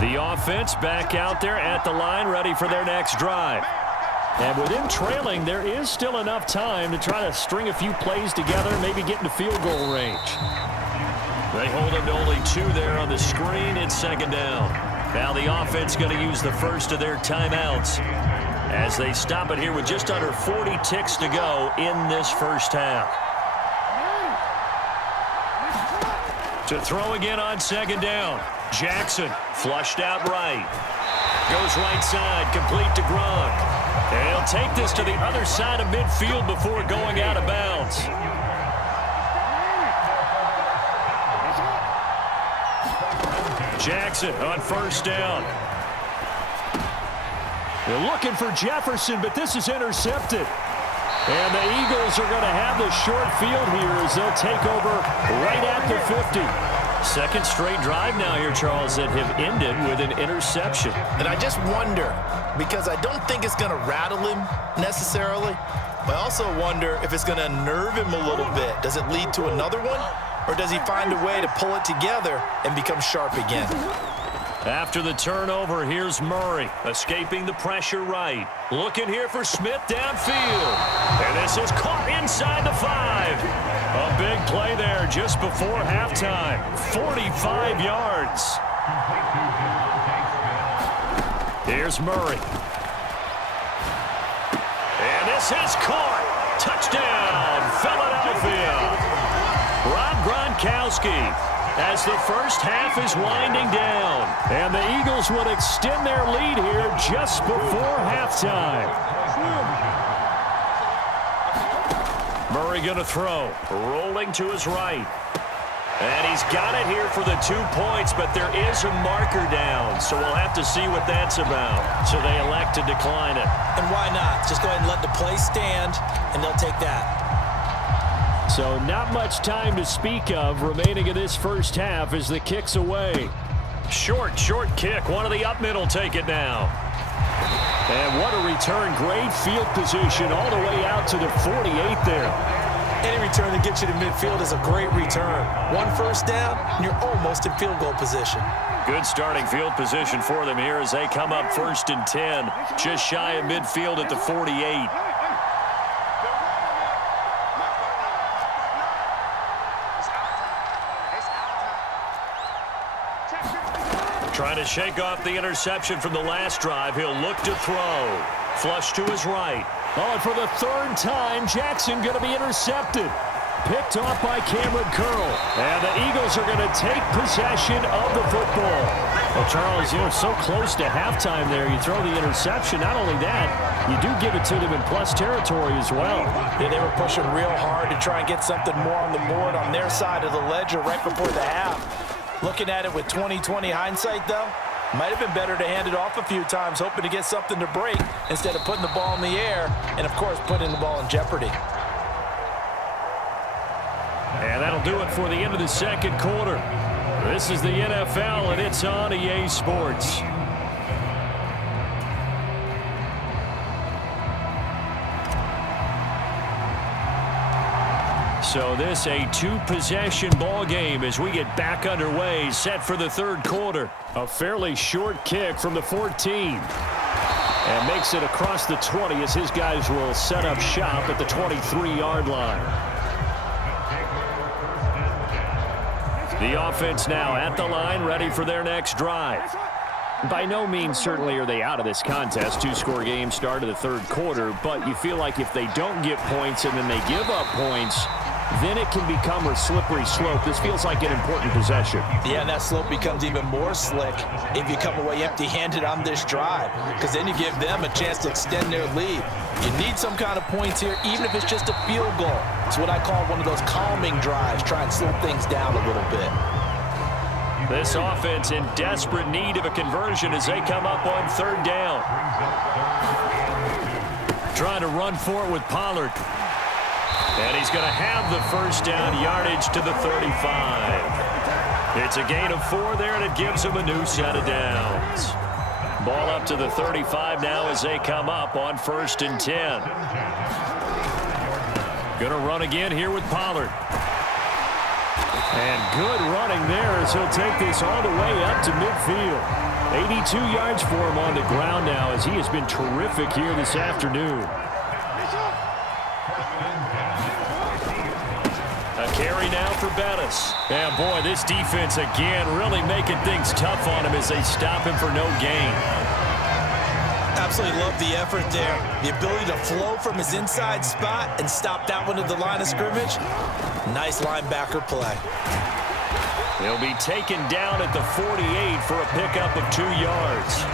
The offense back out there at the line, ready for their next drive. And with him trailing, there is still enough time to try to string a few plays together, maybe get into field goal range. They hold him to only 2 there on the screen. It's second down. Now the offense going to use the first of their timeouts as they stop it here with just under 40 ticks to go in this first half. To throw again on second down. Jackson flushed out right. Goes right side, complete to Gronk. And he'll take this to the other side of midfield before going out of bounds. Jackson on first down. They're looking for Jefferson, but this is intercepted. And the Eagles are going to have the short field here as they'll take over right at the 50. Second straight drive now here, Charles, that have ended with an interception. And I just wonder, because I don't think it's going to rattle him necessarily, but I also wonder if it's going to unnerve him a little bit. Does it lead to another one, or does he find a way to pull it together and become sharp again? After the turnover, here's Murray, escaping the pressure right. Looking here for Smith downfield. And this is caught inside the 5. A big play there just before halftime. 45 yards. Here's Murray. And this is caught. Touchdown, Philadelphia. Rob Gronkowski, as the first half is winding down. And the Eagles would extend their lead here just before halftime. Murray going to throw. Rolling to his right. And he's got it here for the 2 points, but there is a marker down, so we'll have to see what that's about. So they elect to decline it. And why not? Just go ahead and let the play stand, and they'll take that. So not much time to speak of remaining in this first half as the kick's away. Short kick. One of the up middle take it now. And what a return. Great field position all the way out to the 48 there. Any return that gets you to midfield is a great return. One first down, and you're almost in field goal position. Good starting field position for them here as they come up 1st and 10. Just shy of midfield at the 48. Trying to shake off the interception from the last drive. He'll look to throw. Flush to his right. Oh, and for the 3rd time, Jackson going to be intercepted. Picked off by Cameron Curl. And the Eagles are going to take possession of the football. Well, Charles, you're so close to halftime there. You throw the interception. Not only that, you do give it to them in plus territory as well. Yeah, they were pushing real hard to try and get something more on the board on their side of the ledger right before the half. Looking at it with 20/20 hindsight, though, might have been better to hand it off a few times, hoping to get something to break instead of putting the ball in the air and, of course, putting the ball in jeopardy. And that'll do it for the end of the second quarter. This is the NFL, and it's on EA Sports. So this a 2-possession ball game as we get back underway, set for the 3rd quarter. A fairly short kick from the 14. And makes it across the 20 as his guys will set up shop at the 23-yard line. The offense now at the line, ready for their next drive. By no means certainly are they out of this contest. 2-score game start of the 3rd quarter, but you feel like if they don't get points and then they give up points, then it can become a slippery slope. This feels like an important possession. Yeah, and that slope becomes even more slick if you come away empty-handed on this drive, because then you give them a chance to extend their lead. You need some kind of points here, even if it's just a field goal. It's what I call one of those calming drives, try and slow things down a little bit. This offense in desperate need of a conversion as they come up on 3rd down. Trying to run for it with Pollard. And he's going to have the first down, yardage to the 35. It's a gain of 4 there, and it gives him a new set of downs. Ball up to the 35 now as they come up on 1st and 10. Going to run again here with Pollard. And good running there as he'll take this all the way up to midfield. 82 yards for him on the ground now as he has been terrific here this afternoon. A carry now for Bettis. And boy, this defense again really making things tough on him as they stop him for no gain. Absolutely love the effort there. The ability to flow from his inside spot and stop that one at the line of scrimmage. Nice linebacker play. He'll be taken down at the 48 for a pickup of 2 yards.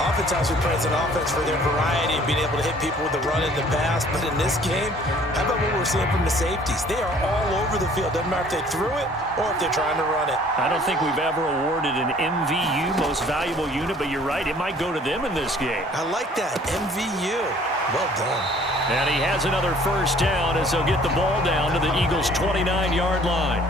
Oftentimes we praise an offense for their variety of being able to hit people with the run and the pass, but in this game, how about what we're seeing from the safeties? They are all over the field. Doesn't matter if they threw it or if they're trying to run it. I don't think we've ever awarded an MVU, most valuable unit, but you're right, it might go to them in this game. I like that, MVU. Well done. And he has another first down as they'll get the ball down to the Eagles' 29-yard line.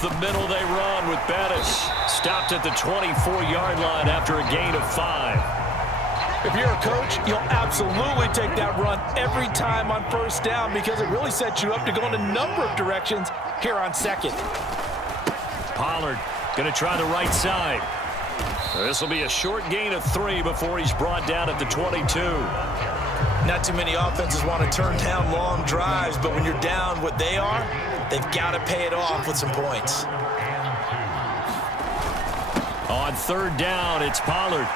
The middle they run with Bettis. Stopped at the 24-yard line after a gain of 5. If you're a coach, you'll absolutely take that run every time on first down because it really sets you up to go in a number of directions here on second. Pollard going to try the right side. This will be a short gain of 3 before he's brought down at the 22. Not too many offenses want to turn down long drives, but when you're down what they are, they've got to pay it off with some points. On third down, it's Pollard.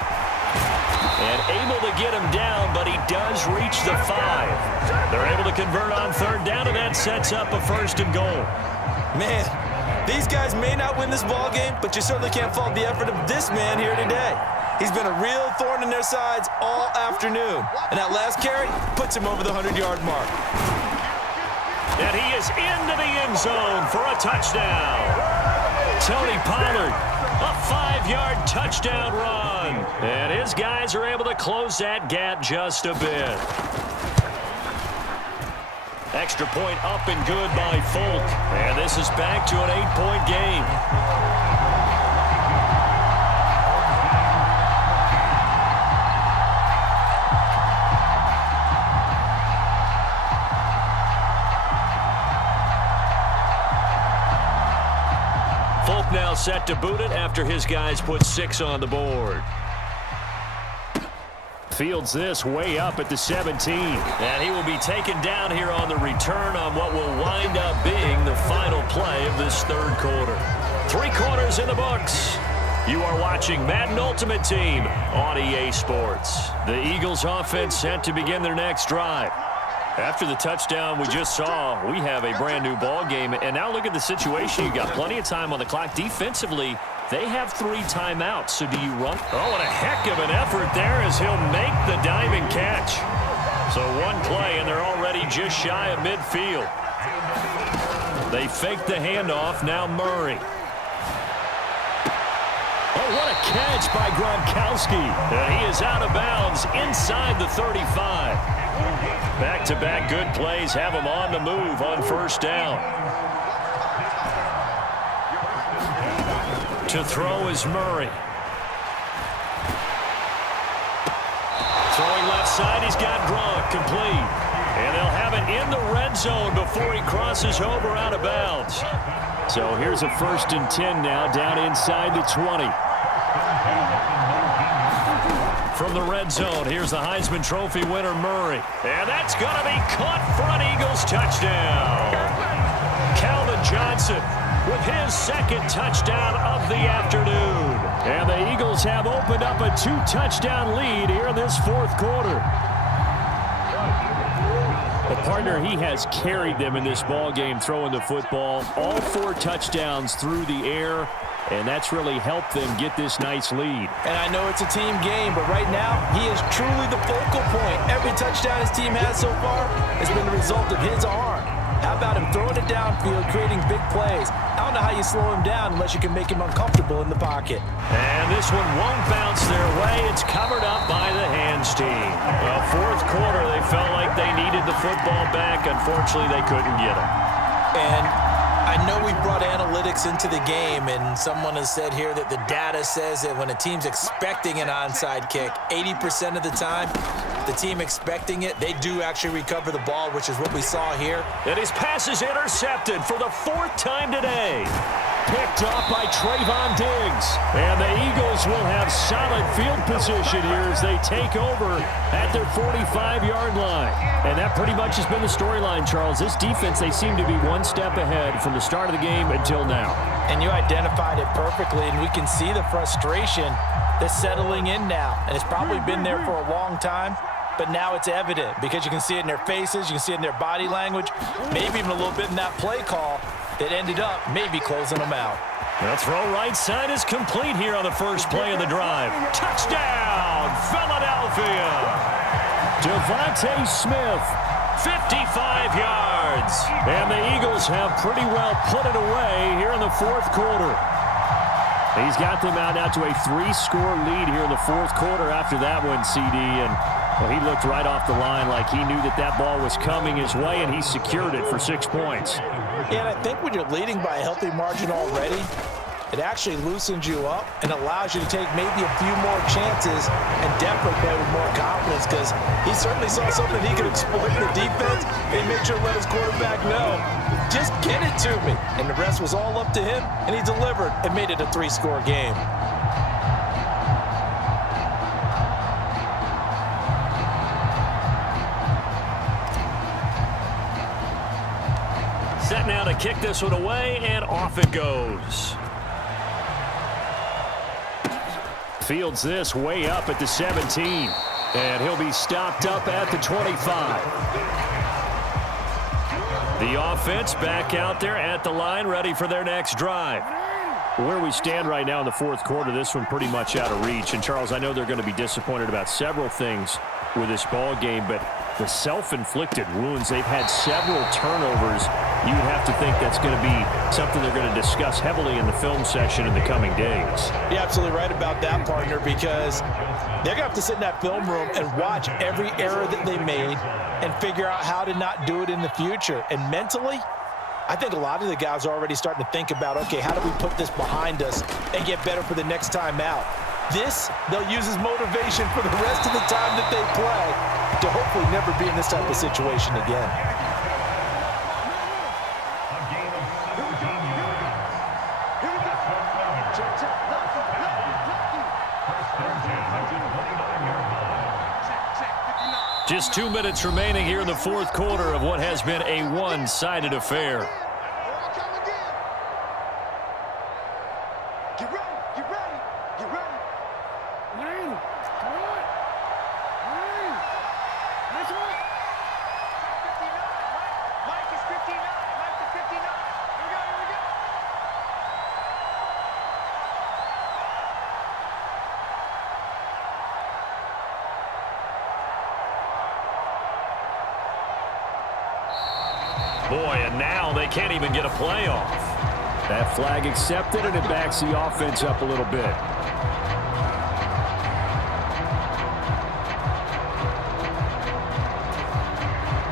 And able to get him down, but he does reach the 5. They're able to convert on third down, and that sets up a 1st and goal. Man, these guys may not win this ball game, but you certainly can't fault the effort of this man here today. He's been a real thorn in their sides all afternoon. And that last carry puts him over the 100-yard mark. And he is into the end zone for a touchdown. Tony Pollard, a 5-yard touchdown run. And his guys are able to close that gap just a bit. Extra point up and good by Folk. And this is back to an 8-point game. Now set to boot it after his guys put 6 on the board. Fields this way up at the 17. And he will be taken down here on the return on what will wind up being the final play of this third quarter. 3 quarters in the books. You are watching Madden Ultimate Team on EA Sports. The Eagles offense set to begin their next drive. After the touchdown we just saw, we have a brand new ball game. And now look at the situation. You got plenty of time on the clock. Defensively, they have 3 timeouts. So do you run? Oh, and a heck of an effort there as he'll make the diving catch. So 1 play, and they're already just shy of midfield. They fake the handoff. Now Murray. Oh, what a catch by Gronkowski. And he is out of bounds inside the 35. Back-to-back good plays have him on the move on first down. To throw is Murray. Throwing left side, he's got Gronk complete. And they'll have it in the red zone before he crosses over out of bounds. So here's a 1st and 10 now down inside the 20. From the red zone, here's the Heisman Trophy winner, Murray. And that's going to be caught for an Eagles touchdown. Calvin Johnson with his 2nd touchdown of the afternoon. And the Eagles have opened up a 2-touchdown lead here in this 4th quarter. The partner, he has carried them in this ball game throwing the football. All 4 touchdowns through the air. And that's really helped them get this nice lead. And I know it's a team game, but right now, he is truly the focal point. Every touchdown his team has so far has been the result of his arm. How about him throwing it downfield, creating big plays? I don't know how you slow him down unless you can make him uncomfortable in the pocket. And this one won't bounce their way. It's covered up by the hands team. Well, 4th quarter, they felt like they needed the football back. Unfortunately, they couldn't get it. And I know we brought analytics into the game, and someone has said here that the data says that when a team's expecting an onside kick, 80% of the time, with the team expecting it, they do actually recover the ball, which is what we saw here. And his pass is intercepted for the 4th time today. Picked off by Trayvon Diggs. And the Eagles will have solid field position here as they take over at their 45-yard line. And that pretty much has been the storyline, Charles. This defense, they seem to be one step ahead from the start of the game until now. And you identified it perfectly, and we can see the frustration that's settling in now. And it's probably been there for a long time, but now it's evident because you can see it in their faces, you can see it in their body language, maybe even a little bit in that play call that ended up maybe closing them out. The throw right side is complete here on the first play of the drive. Touchdown, Philadelphia! Devontae Smith, 55 yards. And the Eagles have pretty well put it away here in the 4th quarter. He's got them out now to a 3-score lead here in the 4th quarter after that one, CD. And well, he looked right off the line like he knew that that ball was coming his way, and he secured it for 6 points. Yeah, and I think when you're leading by a healthy margin already, it actually loosens you up and allows you to take maybe a few more chances and definitely play with more confidence because he certainly saw something he could exploit in the defense and he made sure to let his quarterback know, just get it to me. And the rest was all up to him, and he delivered and made it a 3-score game. Set now to kick this one away, and off it goes. Fields this way up at the 17. And he'll be stopped up at the 25. The offense back out there at the line, ready for their next drive. Where we stand right now in the 4th quarter, this one pretty much out of reach. And, Charles, I know they're going to be disappointed about several things with this ball game, but the self-inflicted wounds, they've had several turnovers. You would have to think that's going to be something they're going to discuss heavily in the film session in the coming days. You're absolutely right about that, partner, because they're going to have to sit in that film room and watch every error that they made and figure out how to not do it in the future. And mentally, I think a lot of the guys are already starting to think about, okay, how do we put this behind us and get better for the next time out? This, they'll use as motivation for the rest of the time that they play to hopefully never be in this type of situation again. Just 2 minutes remaining here in the 4th quarter of what has been a one-sided affair. Boy, and now they can't even get a play off. That flag accepted, and it backs the offense up a little bit.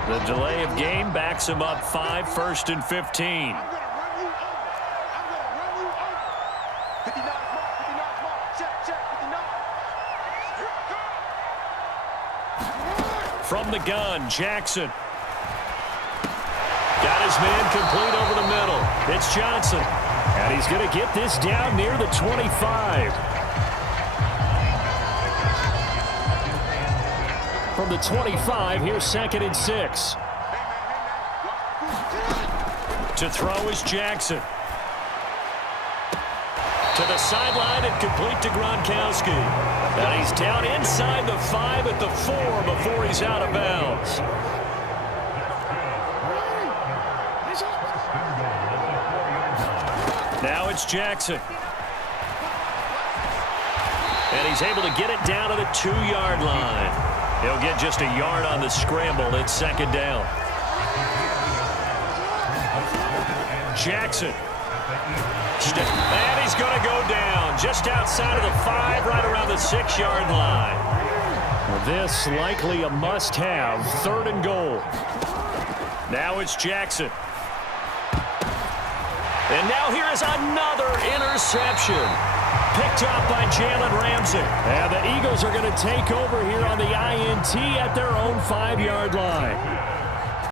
The delay of game backs him up 5, 1st and 15. From the gun, Jackson. Got his man complete over the middle. It's Johnson. And he's going to get this down near the 25. From the 25, here's 2nd and 6. To throw is Jackson. To the sideline and complete to Gronkowski. And he's down inside the 5 at the 4 before he's out of bounds. Now it's Jackson. And he's able to get it down to the 2-yard line. He'll get just a yard on the scramble. It's 2nd down. Jackson. And he's going to go down just outside of the 5, right around the 6-yard line. Well, this likely a must-have. 3rd and goal. Now it's Jackson. And now here is another interception. Picked off by Jalen Ramsey. And the Eagles are going to take over here on the INT at their own 5-yard line.